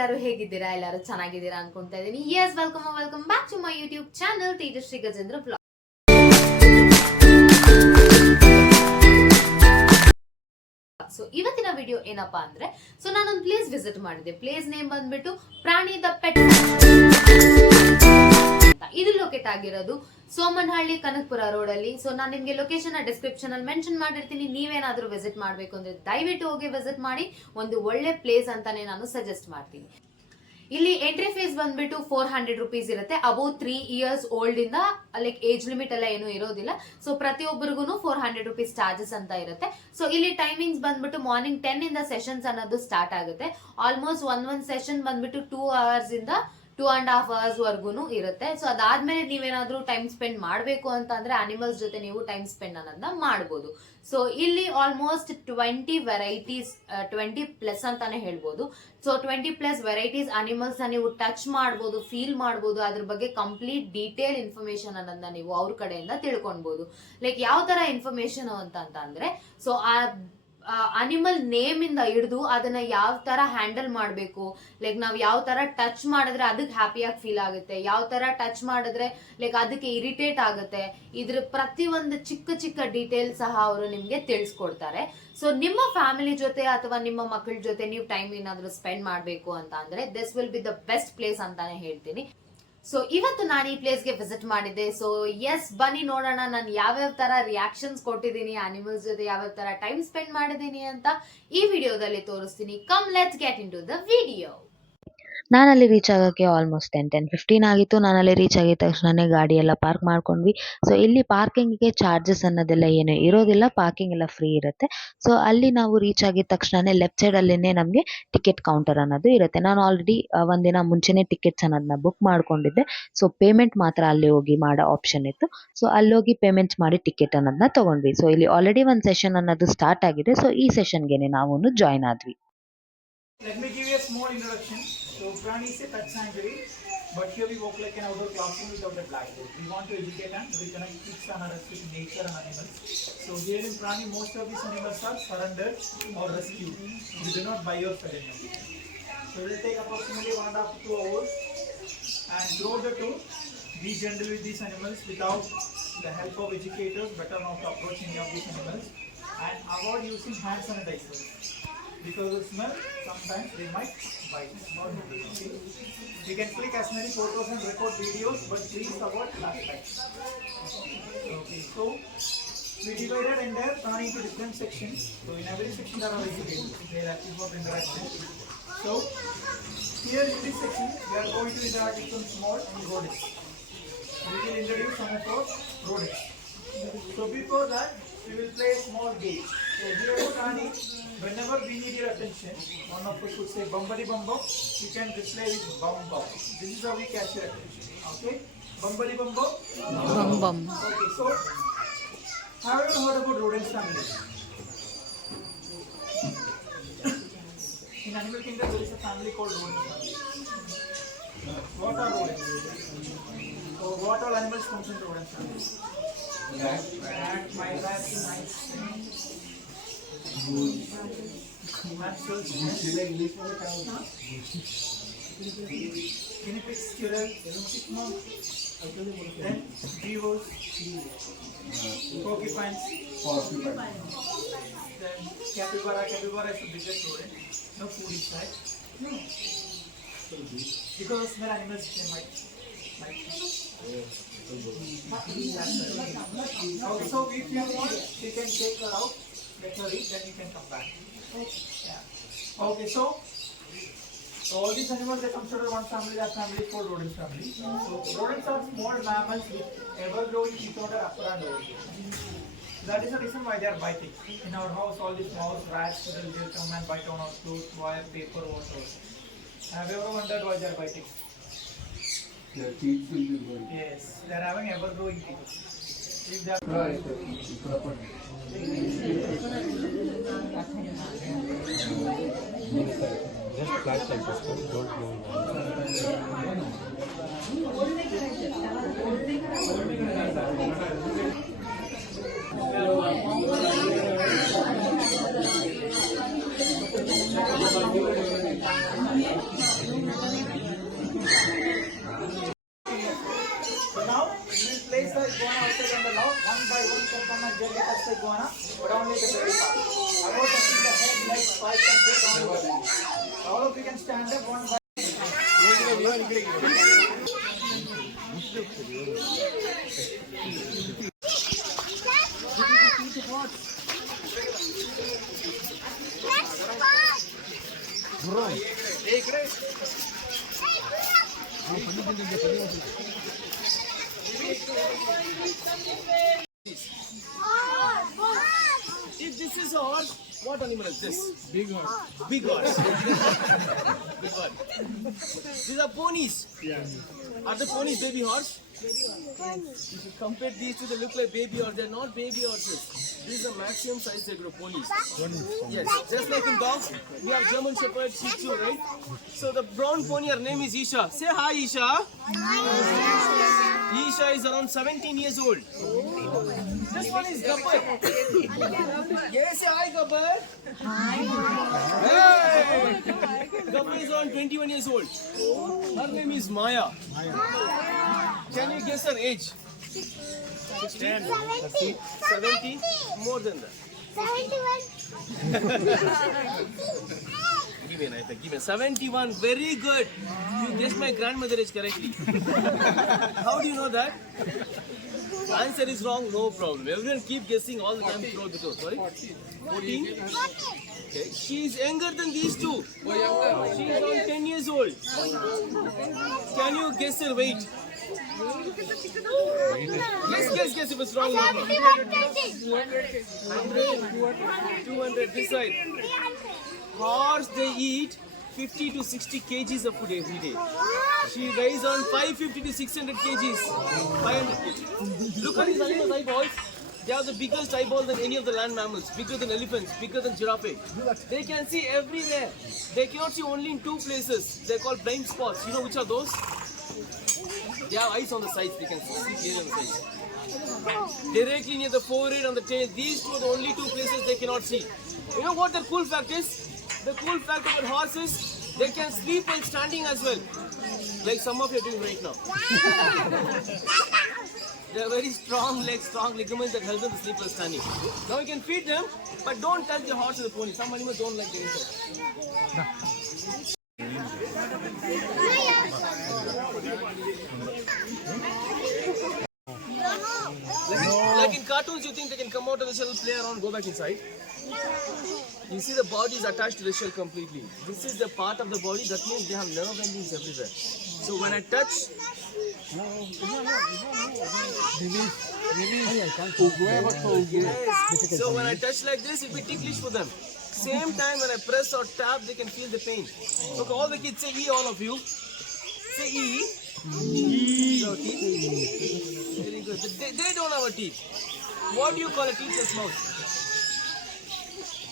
ಎಲ್ಲರೂ ಹೇಗಿದ್ದೀರಾ? ಎಲ್ಲರೂ ಚೆನ್ನಾಗಿದ್ದೀರಾ ಅನ್ಕೊಂತಾ ಇದೀನಿ. Yes, welcome back to my YouTube channel Tejashree Gajendra blog. So ಇವತ್ತಿನ ವಿಡಿಯೋ ಏನಪ್ಪಾ ಅಂದ್ರೆ, ಸೊ ನಾನೊಂದು ಪ್ಲೇಸ್ ವಿಸಿಟ್ ಮಾಡಿದೆ. ಪ್ಲೇಸ್ ನೇಮ್ ಬಂದ್ಬಿಟ್ಟು ಪ್ರಾಣಿ ದ ಪೆಟ್. ಇದು ಲೊಕೇಟ್ ಆಗಿರೋದು ಸೋಮನಹಳ್ಳಿ ಕನಕಪುರ ರೋಡ್ ಅಲ್ಲಿ. ಸೊ ನಾನು ನಿಮ್ಗೆ ಲೊಕೇಶನ್ ಡಿಸ್ಕ್ರಿಪ್ಷನ್ ಅಲ್ಲಿ ಮೆನ್ಷನ್ ಮಾಡಿರ್ತೀನಿ. ನೀವೇನಾದ್ರೂ ವಿಸಿಟ್ ಮಾಡ್ಬೇಕು ಅಂದ್ರೆ ದಯವಿಟ್ಟು ಹೋಗಿ ವಿಸಿಟ್ ಮಾಡಿ. ಒಂದು ಒಳ್ಳೆ ಪ್ಲೇಸ್ ಅಂತಾನೆ ನಾನು ಸಜೆಸ್ಟ್ ಮಾಡ್ತೀನಿ. ಇಲ್ಲಿ ಎಂಟ್ರಿ ಫೀಸ್ ಬಂದ್ಬಿಟ್ಟು 400 ರೂಪೀಸ್ ಇರುತ್ತೆ. ಅಬೌವ್ 3 years ಓಲ್ಡ್ ಇಂದ ಲೈಕ್ ಏಜ್ ಲಿಮಿಟ್ ಎಲ್ಲ ಏನು ಇರೋದಿಲ್ಲ. ಸೊ ಪ್ರತಿಯೊಬ್ಬರಿಗೂ 400 ರೂಪೀಸ್ ಚಾರ್ಜಸ್ ಅಂತ ಇರುತ್ತೆ. ಸೊ ಇಲ್ಲಿ ಟೈಮಿಂಗ್ಸ್ ಬಂದ್ಬಿಟ್ಟು ಮಾರ್ನಿಂಗ್ 10 ಇಂದ ಸೆಷನ್ಸ್ ಅನ್ನೋದು ಸ್ಟಾರ್ಟ್ ಆಗುತ್ತೆ. ಆಲ್ಮೋಸ್ಟ್ ಒಂದ್ ಸೆಷನ್ ಬಂದ್ಬಿಟ್ಟು 2 hours ಇಂದ 2.5 hours ವರ್ಗು ಇರುತ್ತೆ. ಸೊ ಅದಾದ್ಮೇಲೆ ನೀವೇನಾದ್ರೂ ಟೈಮ್ ಸ್ಪೆಂಡ್ ಮಾಡಬೇಕು ಅಂತ ಅಂದ್ರೆ ಅನಿಮಲ್ಸ್ ಜೊತೆ ನೀವು ಟೈಮ್ ಸ್ಪೆಂಡ್ ಅನ್ನೋದನ್ನ ಮಾಡಬಹುದು. ಸೊ ಇಲ್ಲಿ ಆಲ್ಮೋಸ್ಟ್ 20 ವೆರೈಟೀಸ್ 20+ ಅಂತಾನೆ ಹೇಳ್ಬೋದು. ಸೊ 20+ ವೆರೈಟೀಸ್ ಅನಿಮಲ್ಸ್ ನ ನೀವು ಟಚ್ ಮಾಡಬಹುದು, ಫೀಲ್ ಮಾಡಬಹುದು. ಅದ್ರ ಬಗ್ಗೆ ಕಂಪ್ಲೀಟ್ ಡೀಟೇಲ್ ಇನ್ಫಾರ್ಮೇಶನ್ ಅನ್ನೋದನ್ನ ನೀವು ಅವ್ರ ಕಡೆಯಿಂದ ತಿಳ್ಕೊಬಹುದು. ಲೈಕ್ ಯಾವ ತರ ಇನ್ಫಾರ್ಮೇಶನ್ ಅಂತ ಅಂದ್ರೆ, ಸೊ ಆ ಅನಿಮಲ್ ನೇಮ್ ಇಂದ ಹಿಡಿದು ಅದನ್ನ ಯಾವ ತರ ಹ್ಯಾಂಡಲ್ ಮಾಡಬೇಕು, ಲೈಕ್ ನಾವ್ ಯಾವ ತರ ಟಚ್ ಮಾಡಿದ್ರೆ ಅದಕ್ಕೆ ಹ್ಯಾಪಿಯಾಗಿ ಫೀಲ್ ಆಗುತ್ತೆ, ಯಾವ ತರ ಟಚ್ ಮಾಡಿದ್ರೆ ಲೈಕ್ ಅದಕ್ಕೆ ಇರಿಟೇಟ್ ಆಗುತ್ತೆ, ಇದ್ರ ಪ್ರತಿಯೊಂದು ಚಿಕ್ಕ ಡೀಟೇಲ್ ಸಹ ಅವರು ನಿಮ್ಗೆ ತಿಳಿಸ್ಕೊಡ್ತಾರೆ. ಸೊ ನಿಮ್ಮ ಫ್ಯಾಮಿಲಿ ಜೊತೆ ಅಥವಾ ನಿಮ್ಮ ಮಕ್ಕಳ ಜೊತೆ ನೀವು ಟೈಮ್ ಏನಾದ್ರು ಸ್ಪೆಂಡ್ ಮಾಡಬೇಕು ಅಂತ ಅಂದ್ರೆ this will be the best place ಅಂತಾನೆ ಹೇಳ್ತೀನಿ. ಸೊ ಇವತ್ತು ನಾನು ಈ ಪ್ಲೇಸ್ಗೆ ವಿಸಿಟ್ ಮಾಡಿದ್ದೆ. ಸೊ ಎಸ್, ಬನ್ನಿ ನೋಡೋಣ ನಾನು ಯಾವ್ಯಾವ ತರ ರಿಯಾಕ್ಷನ್ಸ್ ಕೊಟ್ಟಿದ್ದೀನಿ, ಅನಿಮಲ್ಸ್ ಜೊತೆ ಯಾವ್ಯಾವ ತರ ಟೈಮ್ ಸ್ಪೆಂಡ್ ಮಾಡಿದ್ದೀನಿ ಅಂತ ಈ ವಿಡಿಯೋದಲ್ಲಿ ತೋರಿಸ್ತೀನಿ. Come let's get into the video. ನಾನಲ್ಲಿ ರೀಚ್ ಆಗೋಕ್ಕೆ ಆಲ್ಮೋಸ್ಟ್ 10:15 ಆಗಿತ್ತು. ನಾನಲ್ಲಿ ರೀಚ್ ಆಗಿದ ತಕ್ಷಣನೇ ಗಾಡಿ ಎಲ್ಲ ಪಾರ್ಕ್ ಮಾಡ್ಕೊಂಡ್ವಿ. ಸೊ ಇಲ್ಲಿ ಪಾರ್ಕಿಂಗ್ಗೆ ಚಾರ್ಜಸ್ ಅನ್ನೋದೆಲ್ಲ ಏನು ಇರೋದಿಲ್ಲ, ಪಾರ್ಕಿಂಗ್ ಎಲ್ಲ ಫ್ರೀ ಇರುತ್ತೆ. ಸೊ ಅಲ್ಲಿ ನಾವು ರೀಚ್ ಆಗಿದ ತಕ್ಷಣನೇ ಲೆಫ್ಟ್ ಸೈಡ್ ಅಲ್ಲಿನೇ ನಮಗೆ ಟಿಕೆಟ್ ಕೌಂಟರ್ ಅನ್ನೋದು ಇರುತ್ತೆ. ನಾನು ಆಲ್ರೆಡಿ ಒಂದಿನ ಮುಂಚೆನೇ ಟಿಕೆಟ್ಸ್ ಅನ್ನೋದನ್ನ ಬುಕ್ ಮಾಡ್ಕೊಂಡಿದ್ದೆ. ಸೊ ಪೇಮೆಂಟ್ ಮಾತ್ರ ಅಲ್ಲಿ ಹೋಗಿ ಮಾಡೋ ಆಪ್ಷನ್ ಇತ್ತು. ಸೊ ಅಲ್ಲಿ ಹೋಗಿ ಪೇಮೆಂಟ್ಸ್ ಮಾಡಿ ಟಿಕೆಟ್ ಅನ್ನೋದನ್ನ ತಗೊಂಡ್ವಿ. ಸೊ ಇಲ್ಲಿ ಆಲ್ರೆಡಿ ಒಂದು ಸೆಷನ್ ಅನ್ನೋದು ಸ್ಟಾರ್ಟ್ ಆಗಿದೆ. ಸೊ ಈ ಸೆಷನ್ಗೆ ನಾವು ಜಾಯ್ನ್ ಆದ್ವಿ. Let me give you a small introduction. So Prani is a pet sanctuary, but here we work like an outdoor classroom without a blackboard. We want to educate and reconnect kids and adults with nature and animals. So here in Prani, most of these animals are surrendered or rescued. We do not buy or sell them. So it will take approximately 1.5 to 2 hours. And throughout the tour, we gentle with these animals without the help of educators. Better not to approach any of these animals and avoid using hand sanitizers. Because of smell, sometimes they might bite. Okay. You can click as many photos and record videos, but please avoid flashlights. Okay, so we divided entire Prani into different sections. So in every section there are educators. They are active for interaction. So here in this section, we are going to interact with some small rodents. We will introduce some of our rodents. So before that, we will play a small game. So here in Prani, whenever we need your attention, one of us would say bumbadi bum bum. You can reply with bum bum. This is how we catch your attention. Okay? Bumbadi bum bum. Bum bum. Okay, so have you heard about rodents family? In animal kingdom, there is a family called rodents family. What are rodents? So what all animals comes in rodents family? Rat, mice, mice. Guinea pigs, squirrel, chipmunk, then beavers, porcupines, then capybara. Capybara is the biggest rodent. No food inside. Because of smell, animals they might. Also, if you want, you can take her out. Let her eat, then you can come back. Yeah. Okay, so all these animals are considered one family. That family is called rodent family. So rodents are small mammals with ever-growing teeth on their upper and lower jaw. That is the reason why they are biting. In our house, all these mouse, rats, squirrels, they'll come and bite on our clothes, wire, paper, whatever. Have you ever wondered why they are biting? Their teeth will be going. Yes, they are having ever-growing teeth. If they are just flash like this, don't blow. can stand up one by If this is a horse, what animal is this? Big horse. Big horse. Big horse. These are ponies. Yeah. Are the ponies baby horse? If you compare these two, they look like baby horse. They are not baby horses. These are maximum size Negro ponies. Yes, just like in dogs, we have German Shepherd, Shih Tzu, right? So the brown pony, her name is Isha. Say hi, Isha. Isha is around 17 years old. This one is Gabbar. Yes, say hi, Gabbar. Hey! Gabbar is around 21 years old. Her name is Maya. Can you guess her age? 10, 70, more than that. 71. Give me an iPad. Give me 71. Very good. You guessed my grandmother age correctly. How do you know that? Answer is wrong. No problem. Everyone keep guessing all the time throughout the course. Sorry. 14. Okay. She is younger than these two. She is around 10 years old. Can you guess her weight? Guess if it's wrong. 200. Decide. Horse, they eat 50 to 60 kgs of food every day. She weighs on 550 to 600 kgs. 500 kgs. Look at these animals' eyeballs. They are the biggest eyeball than any of the land mammals. Bigger than elephants, bigger than giraffe. They can see everywhere. They cannot see only in two places. They are called blind spots. You know which are those? They have eyes on the sides. They can see clearly on the sides. Directly near the forehead and the tail. These two are the only two places they cannot see. You know what the cool fact is? The cool fact about horses, they can sleep while standing as well. Like some of you are doing right now. They are very strong legs, strong ligaments that help them to sleep while standing. Now you can feed them, but don't touch the horse or the pony. Some animals don't like the insects. Like in cartoons, you think they can come out of the shell, play around, go back inside. You see the body is attached to the shell completely. This is the part of the body, that means they have nerve endings everywhere. So when I touch, yes. So when I touch like this, it will be ticklish for them. Same time when I press or tap, they can feel the pain. Okay, all the kids say E, all of you. Say E. No teeth. Very good. They don't have a teeth. What do you call a teethless mouth?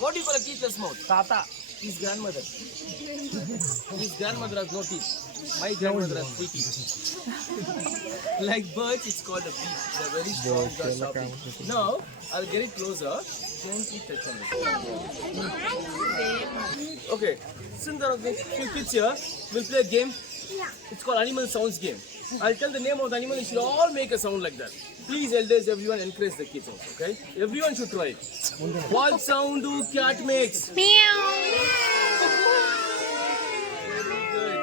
What do you call a teethless mouth? Tata. His grandmother. His grandmother has no teeth. My grandmother has 3 teeth. Like birds, it's called a beak. They're very strong, they're sharp. Now, I'll get it closer. Gently touch on it. Okay, since there are a few kids here, we'll play a game. It's called Animal Sounds Game. I'll tell the name of the animal, you should all make a sound like that. Please, elders, everyone, encourage the kids also, okay? Everyone should try it. What sound do cat makes? Meow. Very good.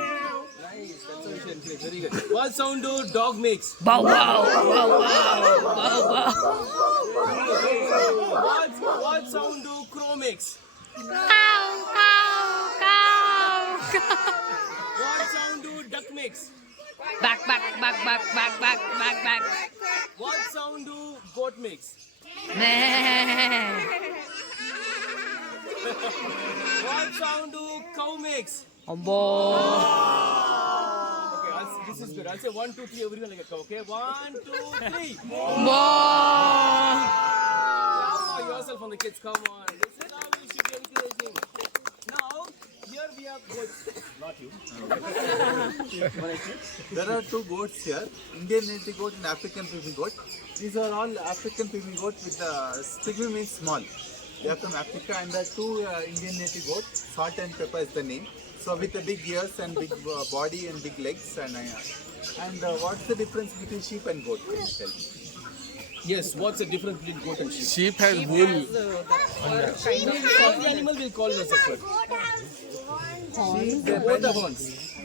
Nice. That's how you should encourage. Very good. What sound do dog makes? Bow wow. Bow wow. Bow wow. What sound do crow makes? Cow. Cow. Cow. What sound do duck makes? Back. What sound do goat makes? What sound do cow makes? Okay, this is good. I'll say 1, 2, 3, everyone like a cow. Okay, 1, 2, 3. Clap for yourself on the kids. Come on. This is how we should be encouraging. Now, here we have goats. Not you. There are 2 goats here, Indian native goat and African pygmy goat. These are all African pygmy goats with pygmy means small. They are from Africa, and there are 2 Indian native goats. Salt and pepper is the name. So with the big ears and big body and big legs. And what's the difference between sheep and goat? Can you tell me? Yes, what's the difference between goat and sheep? Sheep has wool. All the animal will call it as a bird. Sheep, they Both bend, the horns.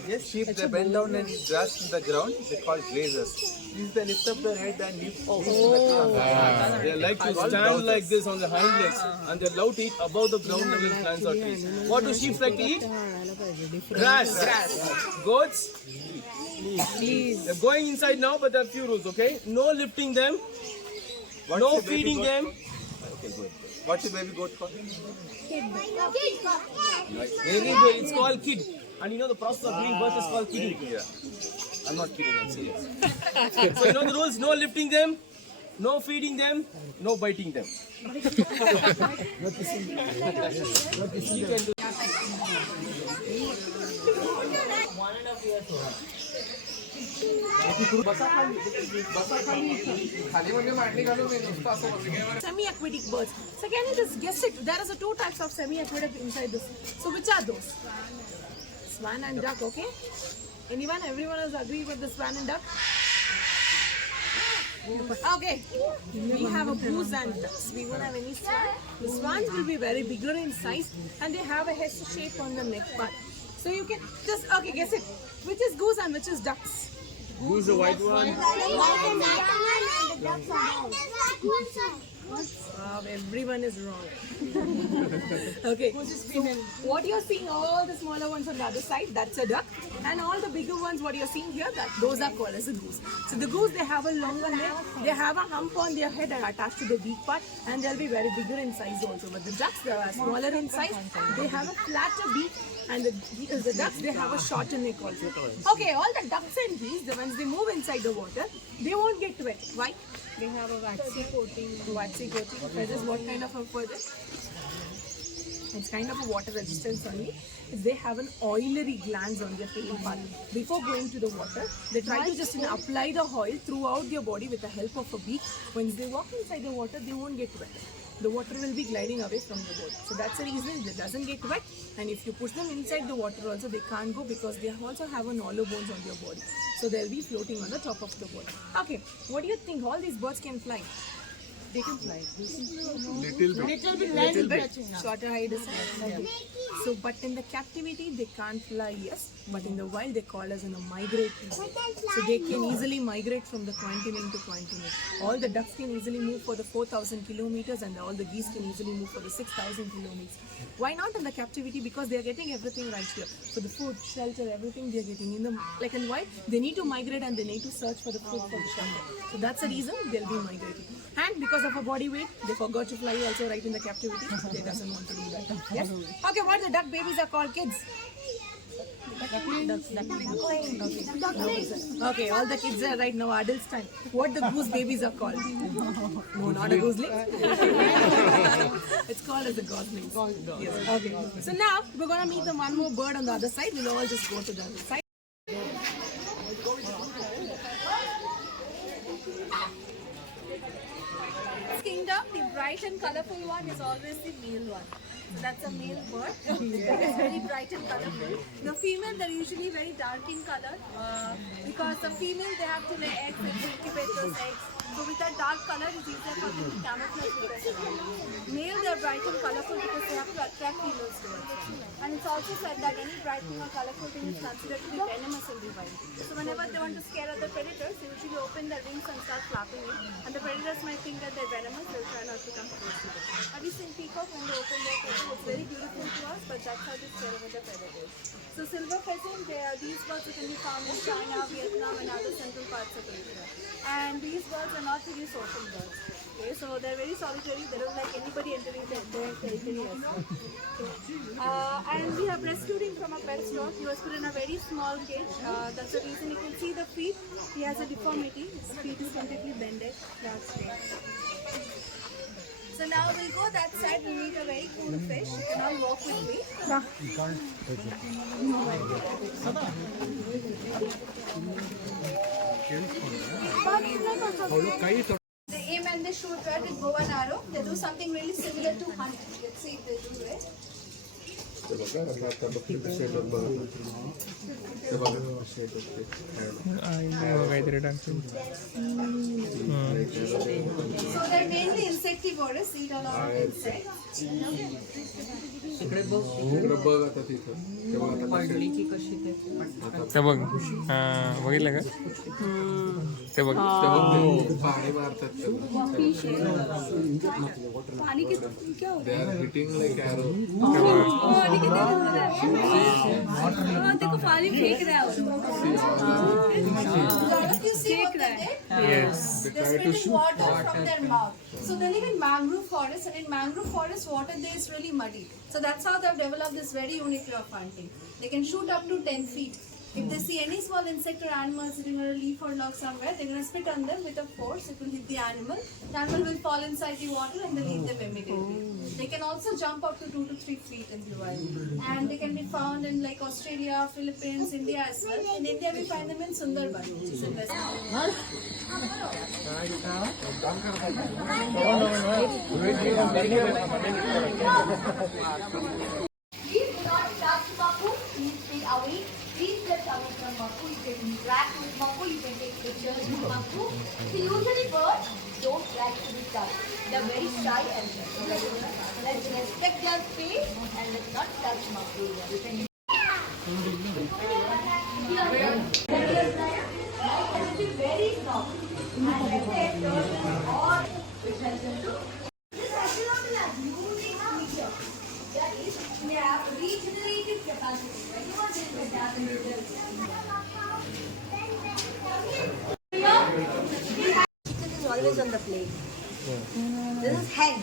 yes, sheep, they bend down and grass in the ground. They call grazers. These they lift up their head and leave leaves in the ground. They like to stand like this on the hind legs, and they love to eat above the ground level plants or trees. What do sheep like to eat? Grass. Goats? Leaves. They're going inside now, but there are few rules, okay? No lifting them, What's no the baby feeding goat? them. What's the baby goat called? Very good. It's called kid. And you know the process of giving birth is called kidding. Yeah. I'm not kidding, I'm serious. So you know the rules, no lifting them, no feeding them, no biting them. You can do. Semi-aquatic birds. So can you just guess it? There is a two types of semi-aquatic inside this. So which are those? Swan and duck, okay? Anyone? Everyone has agreed with the swan and duck? Okay. We have a goose and ducks. We won't have any swan. The swans will be very bigger in size and they have a S shape on the neck part. So you can just, okay, guess it. Which is goose and which is ducks? Who's the white one? Everyone is wrong. Okay, so what you're seeing, all the smaller ones on the other side, that's a duck, and all the bigger ones, what you're seeing here, those are called as a goose. So the goose, they have a longer neck, they have a hump on their head and attached to the beak part, and they'll be very bigger in size also. But the ducks, they are smaller in size, they have a flatter beak, and the ducks, they have a shorter neck also. Okay, all the ducks and geese, once they move inside the water, they won't get wet. Why? They have a waxy coating. Waxy coating. Feathers, what kind of a feather? It's kind of a water resistance only. They have an oily glands on their tail part. Before going to the water, they try to just apply the oil throughout their body with the help of a beak. When they walk inside the water, they won't get wet. The water will be gliding away from the body. So that's the reason it doesn't get wet. And if you push them inside the water also, they can't go because they also have an hollow bones on their body. So they'll be floating on the top of the water. Okay, what do you think? All these birds can fly? They can fly. Little bit. Shorter height is okay. So, but in the captivity, they can't fly, yes. But in the wild, they call us in a migratory. So they can easily migrate from the continent to continent. All the ducks can easily move for the 4,000 kilometers and all the geese can easily move for the 6,000 kilometers. Why not in the captivity? Because they are getting everything right here. For the food, shelter, everything they are getting. In the like in wild, they need to migrate and they need to search for the food for the shelter. So that's the reason they'll be migrating. And because of a body weight, they forgot to fly also right in the captivity. They doesn't want to do that. Yes? Okay, what the duck babies are called, kids? Okay, all the kids are right now adults time. What the goose babies are called? No, not a gooseling. It's called as a gosling. Yes. Okay. So now we're gonna meet the one more bird on the other side. We'll all just go to the other side. Kingdom, the bright and colorful one is always the male one. So that's a male bird. It's very bright and colorful. The female, they're usually very dark in color because the female, they have to lay eggs and incubate those eggs. So with that dark color, it's easier for them to camouflage with their male, they're bright and colorful because they have to attract females to it. And it's also said that any bright or colorful thing is considered to be venomous in the wild. So whenever they want to scare other predators, they usually open their wings and start flapping it. And the predators might think that they're venomous, they'll try not to come close to them. Have you seen peacock when they open their tail? It's very beautiful to us, but that's how they scare away the predators. So silver pheasant, these birds can be found in China, Vietnam and other central parts of Asia. And these birds are not really social birds. Okay, so they're very solitary, they don't like anybody entering their territory as well. And we have rescued him from a pet store. He was put in a very small cage. That's the reason you can see the feet. He has a deformity. His feet is completely bended. That's great. So now we'll go that side and meet a very cool fish. You can all walk with me. They aim and they shoot right with bow and arrow. They do something really similar to hunt. Let's see if they do it. ते बघा असं आता बघ status बघा ते बघा status ते काहीतरी टाकतो. So they're mainly insectivorous, eat a lot of insects. इकडे बघ आता तिथं ते बघ आता ते बघ बघितलं का ते बघ ते पाणी मारतात पानी के क्या होता they are hitting like arrow है? देखो पानी फेंक रहा है you see what they did? Yes. They're spitting water from their mouth. So they live in mangrove forest, and in mangrove forest water there is really muddy. So that's how they've developed this very unique way of hunting. They can shoot up to 10 feet. If they see any small insect or animal sitting on a leaf or log somewhere, they're going to spit on them with a force. It will hit the animal. The animal will fall inside the water and they'll eat them immediately. They can also jump up to 2 to 3 feet in the wild. And they can be found in like Australia, Philippines, India as well. In India we find them in Sundarban, which is in West Bengal. Please do not touch Mapu. Please stay away. Please get away from Mapu. You can interact with Mapu. You can take pictures with Mapu. So usually birds don't like to be touched. They're very shy and let's respect their space and let's not touch Mapu. You can very soft. This axolotl has unique feature. That is, they have regenerative capacity. When you are doing chicken is always on the plate. This is hen.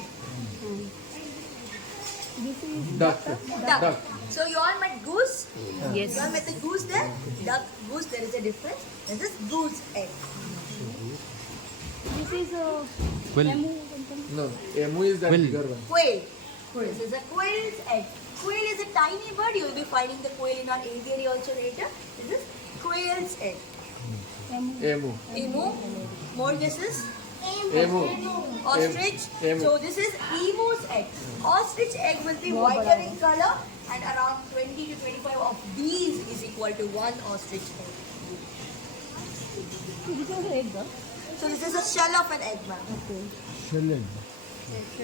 This is duck. So you all met goose? Yes. You all met the goose there? Duck, goose, there is a difference. This is goose egg. This is a No, emu is that bigger one. quail. This is a quail's egg. Quail is a tiny bird. You will be finding the quail in our aviary also later. This is quail's egg. Emu. Emu. More guesses? Emu. Ostrich. Emu. So this is emu's egg. Ostrich egg will be whiter in color, and around 20 to 25 of these is equal to one ostrich egg. So this is a shell of an egg, ma'am.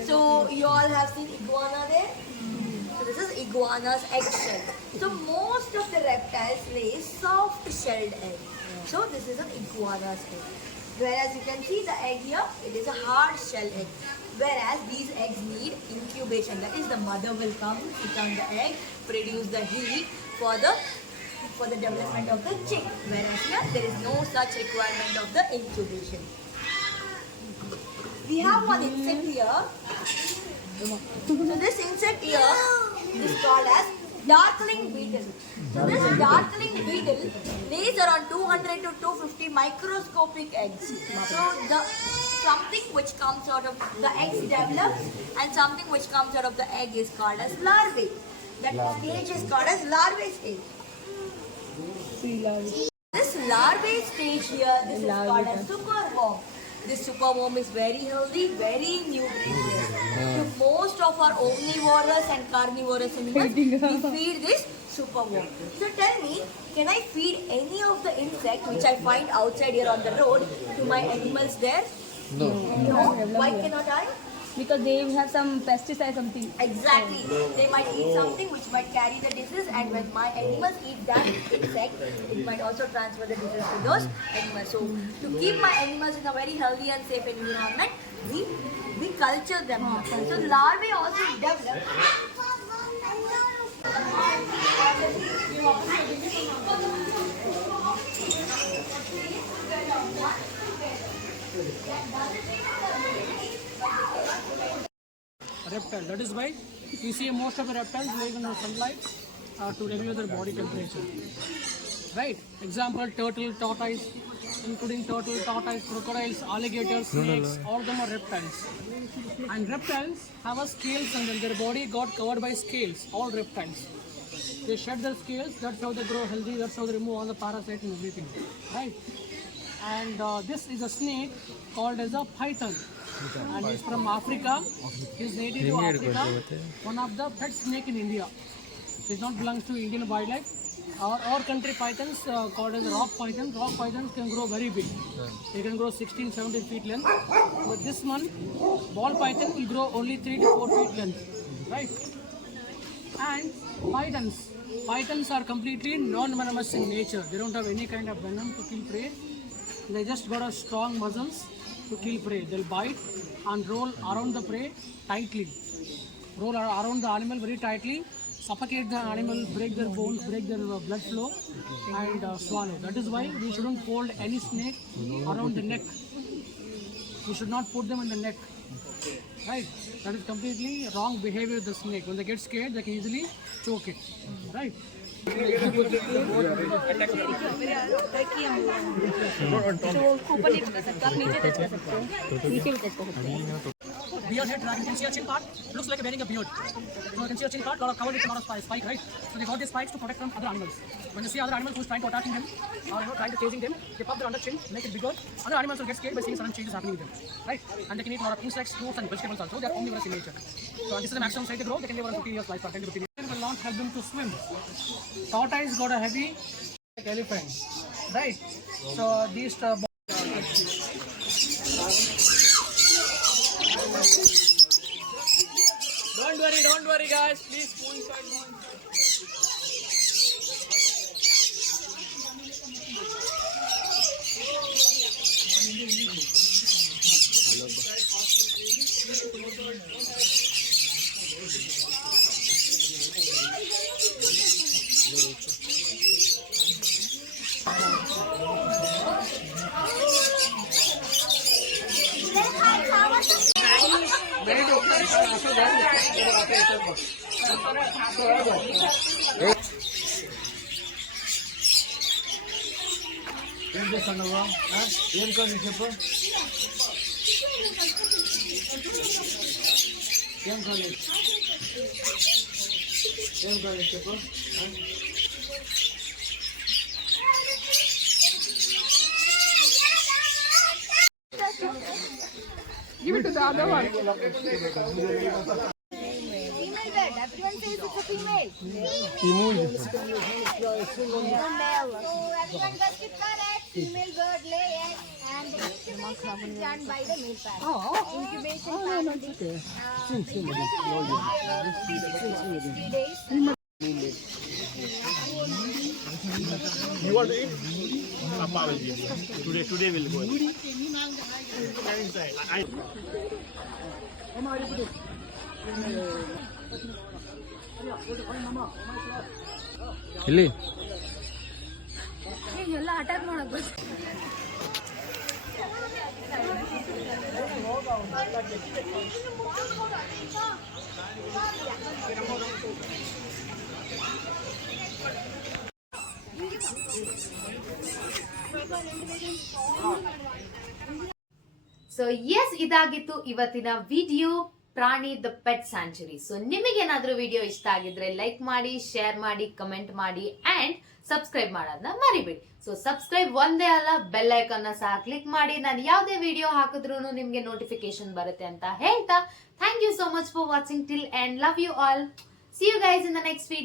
So you all have seen iguana there. So this is iguana's egg shell. So most of the reptiles lay soft shelled egg. So this is an iguana's egg. Whereas you can see the egg here, it is a hard shell egg. Whereas these eggs need incubation. That is, the mother will come, sit on the egg, produce the heat for the development of the chick. Whereas here, there is no such requirement of the incubation. We have one insect here. So this insect here is called as darkling beetle. So this darkling beetle lays around 200 to 250 microscopic eggs. So something which comes out of the eggs develops, and something which comes out of the egg is called as larvae. That stage is called as larvae stage. This larvae stage here, this is called as superworm. This superworm is very healthy, very nutritious. To most of our omnivorous and carnivorous animals, we feed this superworm. So tell me, can I feed any of the insect which I find outside here on the road to my animals there? No. No? Why cannot I? Because they have some pesticide something. Exactly. They might eat something which might carry the disease, and when my animals eat that insect, it might also transfer the disease to those animals. So to keep my animals in a very healthy and safe environment, we culture them. So larvae also develop. Reptile. That is why you see most of the reptiles living in the sunlight to regulate their body temperature. Right? Example: turtle, tortoise, including turtle, tortoise, crocodiles, alligators, snakes. All of them are reptiles. And reptiles have a scales, and then their body got covered by scales. All reptiles. They shed their scales. That's how they grow healthy. That's how they remove all the parasites and everything. Right? And this is a snake called as a python. And he's from Africa. He's native to Africa. One of the pet snake in India. It not belongs to Indian wildlife. Our country pythons called as rock pythons. Rock pythons can grow very big. They can grow 16, 17 feet length. But this one, ball python will grow only 3 to 4 feet length, right? And pythons are completely non-venomous in nature. They don't have any kind of venom to kill prey. They just got a strong muscles to kill prey. They'll bite and roll around the prey tightly. Roll around the animal very tightly, suffocate the animal, break their bones, break their blood flow, and swallow. That is why we shouldn't hold any snake around the neck. We should not put them in the neck. Right? That is completely wrong behavior of the snake. When they get scared, they can easily choke it. Right? Beard head dragon, you can see a chin part, looks like wearing a beard. So you can see a chin part, covered with a lot of spike, right? So they got these spikes to protect from other animals. When you see other animals who's trying to attacking them, or trying to chasing them, they pop their under chin, make it bigger. Other animals will get scared by seeing sudden changes happening with them, right? And they can eat a lot of insects, fruits, and vegetables also. They are omnivorous in nature. So this is the maximum size they grow. They can live around 50 years lifespan, 10 to 15 years. It will not help them to swim. Tortoise got a heavy like elephant, right? So these Don't worry guys, please go inside. ఏం చేస్తున్నావా? ఏం కావాలి చెప్పు? ఏం కావాలి? ఏం కావాలి చెప్పు? Give it to the other one. Female bird. Everyone says it's a female. Female. So everyone gets it correct. Female bird lay egg and the incubation is done by the male parent. Incubation time is 3 days. You want to eat? Today we'll go. ಇಲ್ಲಿ ಎಲ್ಲ attack ಮಾಡಕ್ so S, ಇದಾಗಿತ್ತು ಇವತ್ತಿನ video Prani the pet sanctuary. So ನಿಮಗೇನಾದ್ರೂ video ಇಷ್ಟ ಆಗಿದ್ರೆ like ಮಾಡಿ, share ಮಾಡಿ, ಕಮೆಂಟ್ ಮಾಡಿ ಅಂಡ್ ಸಬ್ಸ್ಕ್ರೈಬ್ ಮಾಡೋದನ್ನ ಮರಿಬೇಡಿ. ಸೊ ಸಬ್ಸ್ಕ್ರೈಬ್ ಒಂದೇ ಅಲ್ಲ, ಬೆಲ್ ಐಕಾನ್ ಸಹ ಕ್ಲಿಕ್ ಮಾಡಿ. ನಾನು ಯಾವುದೇ ವಿಡಿಯೋ ಹಾಕಿದ್ರು ನಿಮ್ಗೆ ನೋಟಿಫಿಕೇಶನ್ ಬರುತ್ತೆ ಅಂತ ಹೇಳ್ತಾ, thank you so much for watching till end. Love you all. See you guys in the next video.